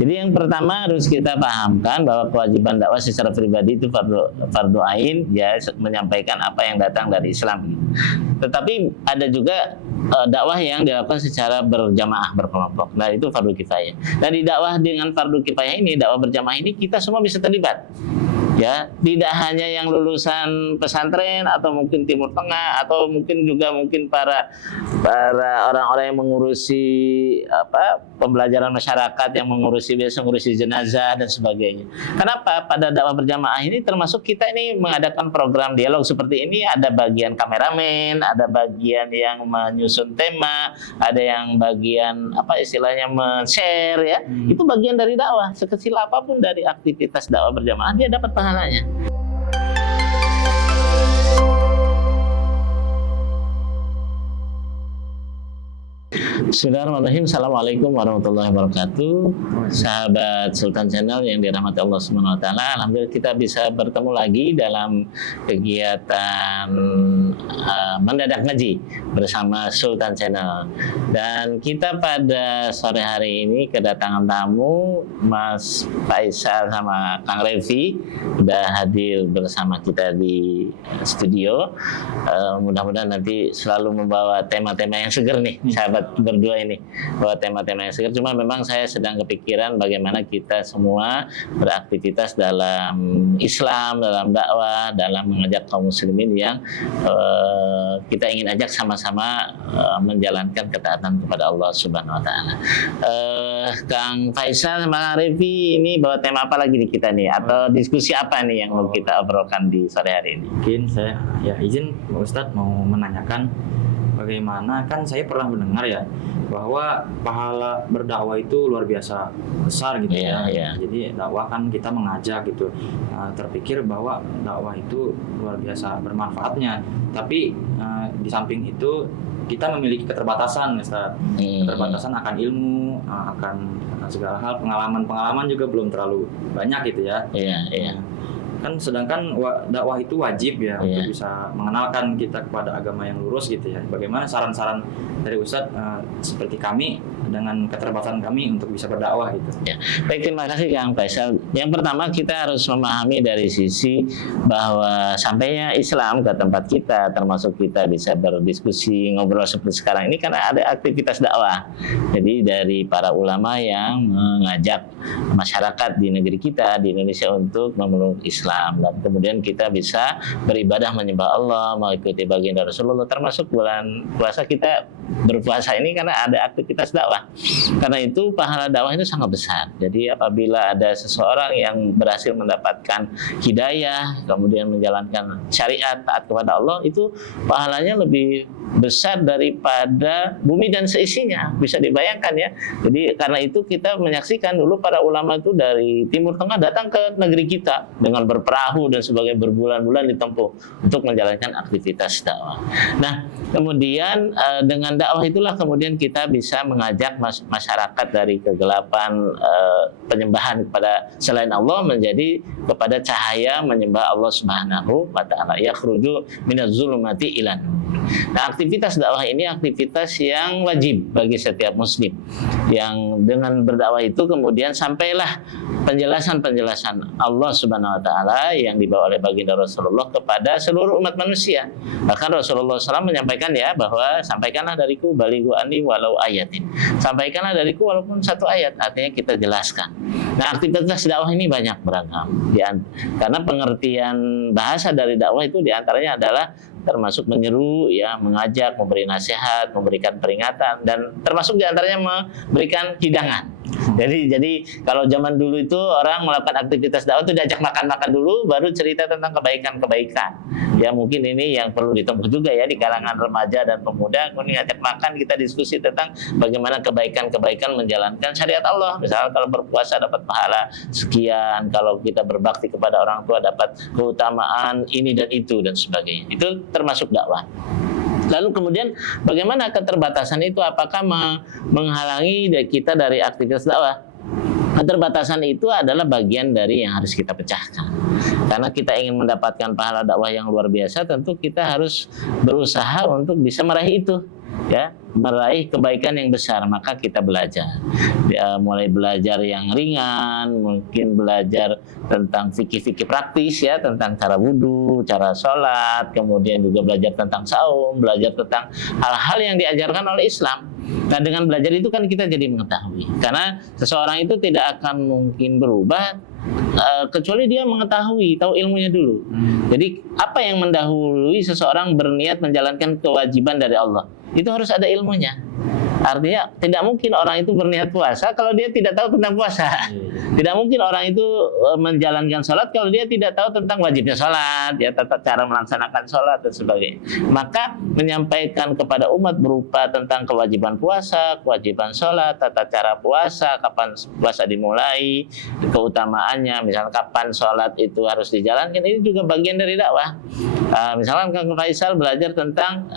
Jadi yang pertama harus kita pahamkan bahwa kewajiban dakwah secara pribadi itu fardu ain, ya, menyampaikan apa yang datang dari Islam. Tetapi ada juga dakwah yang dilakukan secara berjamaah, berkelompok. Nah, itu fardu kifayah. Dan di dakwah dengan fardu kifayah ini, dakwah berjamaah ini, kita semua bisa terlibat. Ya, tidak hanya yang lulusan pesantren atau mungkin Timur Tengah atau mungkin juga para orang-orang yang mengurusi pembelajaran masyarakat, yang biasa mengurusi jenazah dan sebagainya. Kenapa? Pada dakwah berjamaah ini termasuk kita ini mengadakan program dialog seperti ini, ada bagian kameramen, ada bagian yang menyusun tema, ada yang bagian istilahnya men-share, ya. Itu bagian dari dakwah. Sekecil apapun dari aktivitas dakwah berjamaah, dia dapat pahalanya. Bismillahirrahmanirrahim. Assalamualaikum warahmatullahi wabarakatuh. Sahabat Sultan Channel yang dirahmati Allah Subhanahu wa taala, alhamdulillah kita bisa bertemu lagi dalam kegiatan mendadak ngaji bersama Sultan Channel. Dan kita pada sore hari ini kedatangan tamu Mas Faisal sama Kang Revi, sudah hadir bersama kita di studio. Mudah-mudahan nanti selalu membawa tema-tema yang seger nih, sahabat berdua ini, bahwa tema-tema yang segar. Cuma memang saya sedang kepikiran bagaimana kita semua beraktivitas dalam Islam, dalam dakwah, dalam mengajak kaum muslimin yang kita ingin ajak sama-sama menjalankan ketaatan kepada Allah Subhanahu wa taala. Kang Faisal sama Kang Revi ini bawa tema apa lagi nih kita nih, atau diskusi apa nih yang mau kita obrolkan di sore hari ini? Mungkin saya izin Pak Ustadz mau menanyakan bagaimana, kan saya pernah mendengar ya bahwa pahala berdakwah itu luar biasa besar gitu ya. Jadi dakwah kan kita mengajak gitu. Terpikir bahwa dakwah itu luar biasa bermanfaatnya. Tapi di samping itu kita memiliki keterbatasan, Ustaz. Keterbatasan akan ilmu, akan segala hal, pengalaman juga belum terlalu banyak gitu ya. Kan sedangkan dakwah itu wajib ya untuk bisa mengenalkan kita kepada agama yang lurus gitu ya. Bagaimana saran-saran dari Ustadz seperti kami dengan keterbatasan kami untuk bisa berdakwah gitu. Ya. Baik, terima kasih Kang Faisal. Yang pertama kita harus memahami dari sisi bahwa sampainya Islam ke tempat kita, termasuk kita bisa berdiskusi, ngobrol seperti sekarang ini karena ada aktivitas dakwah. Jadi dari para ulama yang mengajak masyarakat di negeri kita, di Indonesia, untuk memeluk Islam. Dan kemudian kita bisa beribadah menyembah Allah, mengikuti baginda Rasulullah, termasuk bulan puasa kita berpuasa ini karena ada aktivitas dakwah. Karena itu pahala dakwah itu sangat besar. Jadi apabila ada seseorang yang berhasil mendapatkan hidayah, kemudian menjalankan syariat, taat kepada Allah, itu pahalanya lebih besar daripada bumi dan seisinya. Bisa dibayangkan ya. Jadi karena itu kita menyaksikan dulu para ulama itu dari Timur Tengah datang ke negeri kita dengan berperahu dan sebagai berbulan-bulan ditempuh untuk menjalankan aktivitas dakwah. Nah, kemudian dengan dakwah itulah kemudian kita bisa mengajak masyarakat dari kegelapan penyembahan kepada selain Allah menjadi kepada cahaya menyembah Allah Subhanahu wa taala. Yakhruju minaz zulumati ilan. Nah, aktivitas dakwah ini aktivitas yang wajib bagi setiap muslim. Yang dengan berdakwah itu kemudian sampailah penjelasan-penjelasan Allah Subhanahu wa taala yang dibawa oleh baginda Rasulullah kepada seluruh umat manusia. Bahkan Rasulullah SAW menyampaikan ya bahwa sampaikanlah dariku balighu anni walau ayatin. Sampaikanlah dariku walaupun satu ayat, artinya kita jelaskan. Nah, aktivitas dakwah ini banyak beragam. Karena pengertian bahasa dari dakwah itu diantaranya adalah termasuk menyeru, ya, mengajak, memberi nasihat, memberikan peringatan, dan termasuk diantaranya memberikan hidangan. Jadi kalau zaman dulu itu orang melakukan aktivitas dakwah itu diajak makan-makan dulu, baru cerita tentang kebaikan-kebaikan. Ya mungkin ini yang perlu ditempuh juga ya di kalangan remaja dan pemuda. Kemudian ngajak makan, kita diskusi tentang bagaimana kebaikan-kebaikan menjalankan syariat Allah. Misalnya kalau berpuasa dapat pahala sekian, kalau kita berbakti kepada orang tua dapat keutamaan ini dan itu dan sebagainya. Itu termasuk dakwah. Lalu kemudian bagaimana keterbatasan itu? Apakah menghalangi kita dari aktivitas dakwah? Keterbatasan itu adalah bagian dari yang harus kita pecahkan. Karena kita ingin mendapatkan pahala dakwah yang luar biasa, tentu kita harus berusaha untuk bisa meraih itu. ya, meraih kebaikan yang besar, maka kita belajar. Mulai belajar yang ringan, mungkin belajar tentang fikih-fikih praktis ya, tentang cara wudhu, cara sholat, kemudian juga belajar tentang saum, belajar tentang hal-hal yang diajarkan oleh Islam. Nah, dengan belajar itu kan kita jadi mengetahui. Karena seseorang itu tidak akan mungkin berubah kecuali dia mengetahui, tahu ilmunya dulu. Jadi apa yang mendahului seseorang berniat menjalankan kewajiban dari Allah? Itu harus ada ilmunya. Artinya tidak mungkin orang itu berniat puasa kalau dia tidak tahu tentang puasa. Tidak mungkin orang itu menjalankan sholat kalau dia tidak tahu tentang wajibnya sholat, ya, tata cara melaksanakan sholat dan sebagainya. Maka menyampaikan kepada umat berupa tentang kewajiban puasa, kewajiban sholat, tata cara puasa, kapan puasa dimulai, keutamaannya, misalnya kapan sholat itu harus dijalankan, ini juga bagian dari dakwah. Misalkan Kang Faisal belajar tentang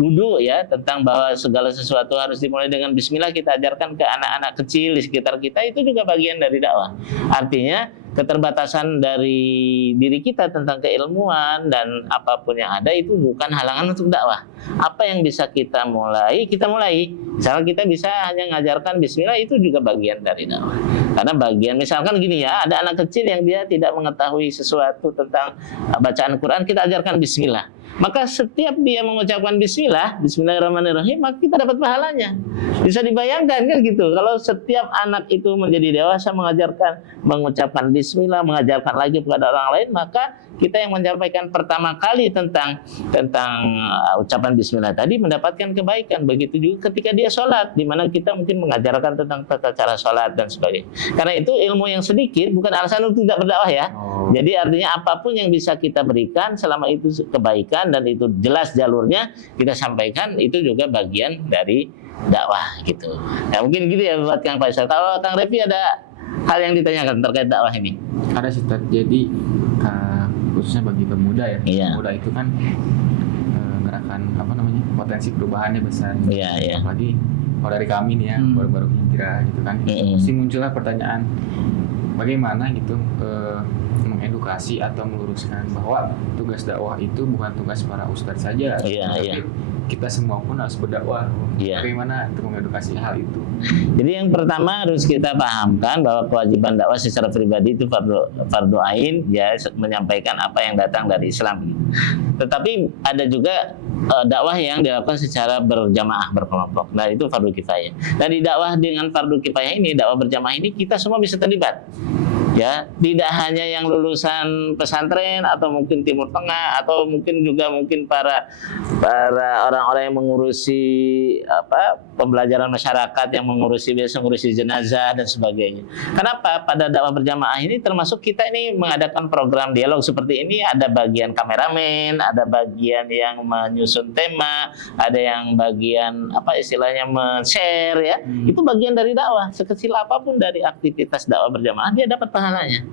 wudhu ya, tentang bahwa segala sesuatu harus dimulai dengan bismillah, kita ajarkan ke anak-anak kecil di sekitar kita, itu juga bagian dari dakwah. Artinya keterbatasan dari diri kita tentang keilmuan dan apapun yang ada itu bukan halangan untuk dakwah. Apa yang bisa kita mulai, kita mulai. Misalnya kita bisa hanya ngajarkan bismillah, itu juga bagian dari dakwah. Karena bagian, misalkan gini ya, ada anak kecil yang dia tidak mengetahui sesuatu tentang bacaan Quran, kita ajarkan bismillah. Maka setiap dia mengucapkan bismillah, bismillahirrahmanirrahim, maka kita dapat pahalanya. Bisa dibayangkan kan gitu. Kalau setiap anak itu menjadi dewasa mengucapkan bismillah, mengajarkan lagi kepada orang lain, maka kita yang menyampaikan pertama kali tentang ucapan bismillah tadi mendapatkan kebaikan. Begitu juga ketika dia sholat, di mana kita mungkin mengajarkan tentang tata cara sholat dan sebagainya. Karena itu ilmu yang sedikit bukan alasan untuk tidak berdakwah ya. Jadi artinya apapun yang bisa kita berikan selama itu kebaikan dan itu jelas jalurnya kita sampaikan, itu juga bagian dari dakwah gitu. Ya mungkin gitu ya buat Kang Faisal. Kalau Kang Revi ada hal yang ditanyakan terkait dakwah ini? Ada sih, jadi khususnya bagi pemuda ya. Iya. Pemuda itu kan gerakan potensi perubahannya besar. Iya. Apalagi kalau dari kami nih ya, baru-baru hijrah gitu kan. Pasti muncullah pertanyaan, bagaimana gitu mengedukasi atau meluruskan bahwa tugas dakwah itu bukan tugas para ustadz saja. Iya. Kita semua pun harus berdakwah. Iya. Bagaimana untuk mengedukasi hal itu? Jadi yang pertama harus kita pahamkan bahwa kewajiban dakwah secara pribadi itu fardu ain, ya, menyampaikan apa yang datang dari Islam. Tetapi ada juga dakwah yang dilakukan secara berjamaah, berkelompok. Nah, itu fardu kifayah. Dan di dakwah dengan fardu kifayah ini, dakwah berjamaah ini, kita semua bisa terlibat. Ya, tidak hanya yang lulusan pesantren atau mungkin Timur Tengah atau mungkin juga para orang-orang yang mengurusi pembelajaran masyarakat, yang mengurusi jenazah dan sebagainya. Kenapa? Pada dakwah berjamaah ini termasuk kita ini mengadakan program dialog seperti ini, ada bagian kameramen, ada bagian yang menyusun tema, ada yang bagian istilahnya men-share ya. Itu bagian dari dakwah. Sekecil apapun dari aktivitas dakwah berjamaah dia dapat pahalanya.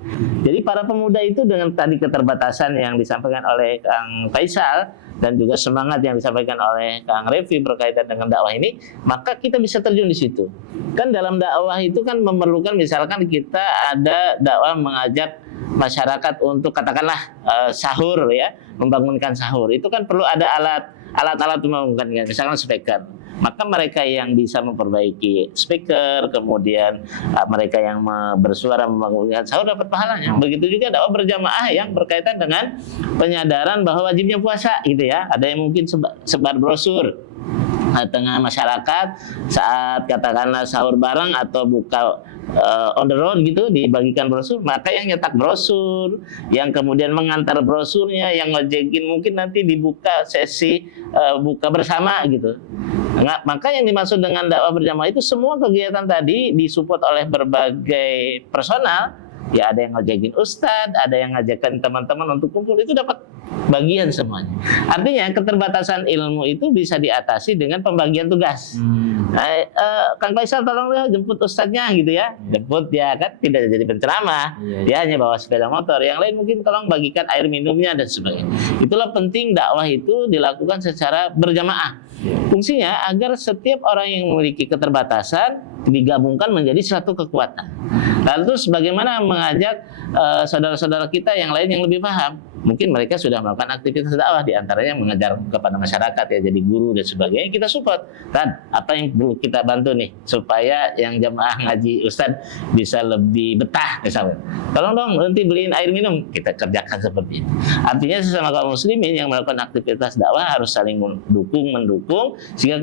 Jadi para pemuda itu dengan tadi keterbatasan yang disampaikan oleh Kang Faisal dan juga semangat yang disampaikan oleh Kang Revi berkaitan dengan dakwah ini, maka kita bisa terjun di situ. Kan dalam dakwah itu kan memerlukan, misalkan kita ada dakwah mengajak masyarakat untuk katakanlah sahur ya, membangunkan sahur. Itu kan perlu ada alat-alat membangunkan, misalkan speaker. Maka mereka yang bisa memperbaiki speaker, kemudian mereka yang bersuara membangunkan sahur dapat pahalanya. Begitu juga dakwah berjamaah yang berkaitan dengan penyadaran bahwa wajibnya puasa gitu ya. Ada yang mungkin sebar brosur tengah masyarakat saat katakanlah sahur bareng atau buka on the road gitu, dibagikan brosur, maka yang nyetak brosur, yang kemudian mengantar brosurnya, yang ngejekin mungkin nanti dibuka sesi buka bersama gitu. Nah, maka yang dimaksud dengan dakwah berjamaah itu semua kegiatan tadi disupport oleh berbagai personal. Ya, ada yang ngajakin ustadz, ada yang ngajakin teman-teman untuk kumpul, itu dapat bagian semuanya. Artinya keterbatasan ilmu itu bisa diatasi dengan pembagian tugas. Kang Faisal tolong jemput ustadznya gitu ya. Jemput dia kan tidak jadi penceramah. Dia hanya bawa sepeda motor. Yang lain mungkin tolong bagikan air minumnya dan sebagainya. Itulah penting dakwah itu dilakukan secara berjamaah. Fungsinya agar setiap orang yang memiliki keterbatasan digabungkan menjadi suatu kekuatan. Lalu bagaimana mengajak saudara-saudara kita yang lain yang lebih paham? Mungkin mereka sudah melakukan aktivitas dakwah, diantaranya mengajar kepada masyarakat ya, jadi guru dan sebagainya. Kita support. Dan apa yang perlu kita bantu nih supaya yang jamaah ngaji Ustadz bisa lebih betah misalnya. Tolong dong nanti beliin air minum. Kita kerjakan seperti itu. Artinya sesama kaum muslimin yang melakukan aktivitas dakwah harus saling mendukung sehingga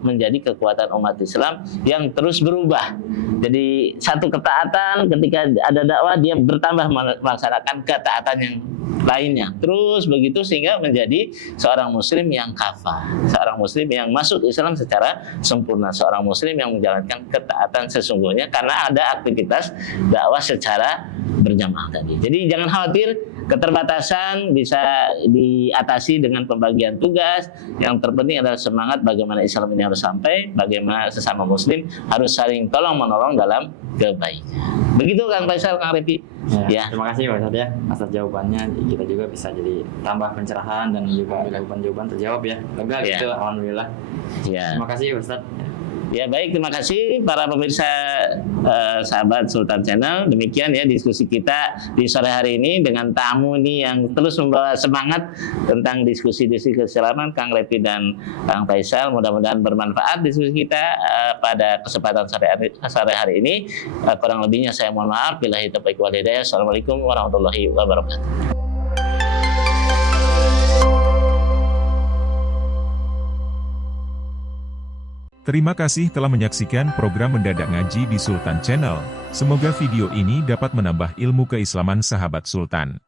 menjadi kekuatan umat Islam yang terus berubah. Jadi satu ketaatan ketika ada dakwah dia bertambah melaksanakan ketaatan yang lainnya. Terus begitu sehingga menjadi seorang muslim yang kafah, seorang muslim yang masuk Islam secara sempurna, seorang muslim yang menjalankan ketaatan sesungguhnya karena ada aktivitas dakwah secara berjamaah tadi. Jadi jangan khawatir, keterbatasan bisa diatasi dengan pembagian tugas. Yang terpenting adalah semangat bagaimana Islam ini harus sampai, bagaimana sesama muslim harus saling tolong-menolong dalam kebaikan. Begitu Kang Faisal, Kang Repi. Ya. Terima kasih Pak Ustadz ya atas jawabannya. Kita juga bisa jadi tambah pencerahan dan juga jawaban-jawaban terjawab ya. Lega gitu, alhamdulillah. Ya. Terima kasih Ustadz. Ya baik, terima kasih para pemirsa sahabat Sultan Channel. Demikian ya diskusi kita di sore hari ini dengan tamu ini yang terus membawa semangat tentang diskusi-diskusi keislaman, Kang Repi dan Kang Faisal. Mudah-mudahan bermanfaat diskusi kita pada kesempatan sore hari ini. Kurang lebihnya saya mohon maaf. Billahi taufiq wal hidayah. Assalamualaikum warahmatullahi wabarakatuh. Terima kasih telah menyaksikan program Mendadak Ngaji di Sultan Channel. Semoga video ini dapat menambah ilmu keislaman sahabat Sultan.